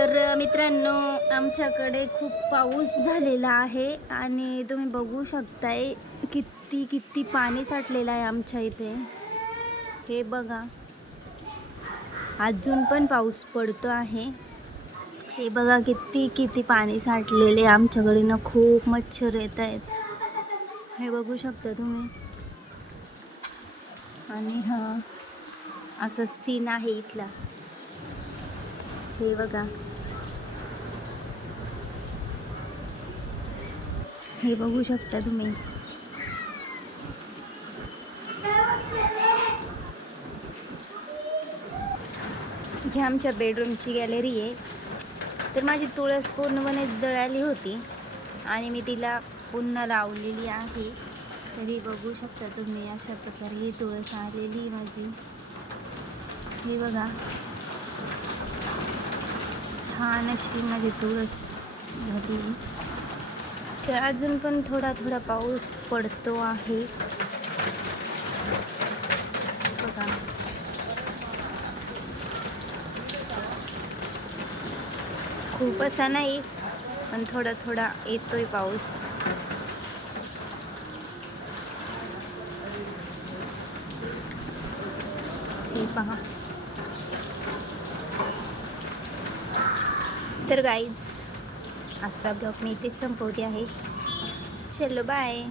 तर मित्रांनो, आमच्याकडे खूप पाऊस झालेला आहे आणि तुम्ही बघू शकताय किती किती पाणी साठलेलं आहे आमच्या इथे. हे बघा, अजून पण पाऊस पडतो आहे. हे बघा किती किती पाणी साठलेले आमच्याकडे ना, खूप मच्छर येत आहेत. हे बघू शकता तुम्ही. आणि हा असा सीन आहे इथला. हे बघा, हे बघू शकता तुम्ही. ही आमच्या बेडरूमची गॅलरी आहे. तर माझी तुळस पूर्णपणे जळाली होती आणि मी तिला पुन्हा लावलेली आहे. तरी बघू शकता तुम्ही, अशा प्रकारे ही तुळस आलेली माझी. हे बघा, छान अशी माझी तुळस झाली. तर अजून पण थोडा थोडा पाऊस पडतो आहे बघा. खूप असा नाही, पण थोडा थोडा येतोय पाऊस. हे पहा. तर गाईज, आजचा ब्लॉग मी इथेच संपवते आहे. चलो बाय.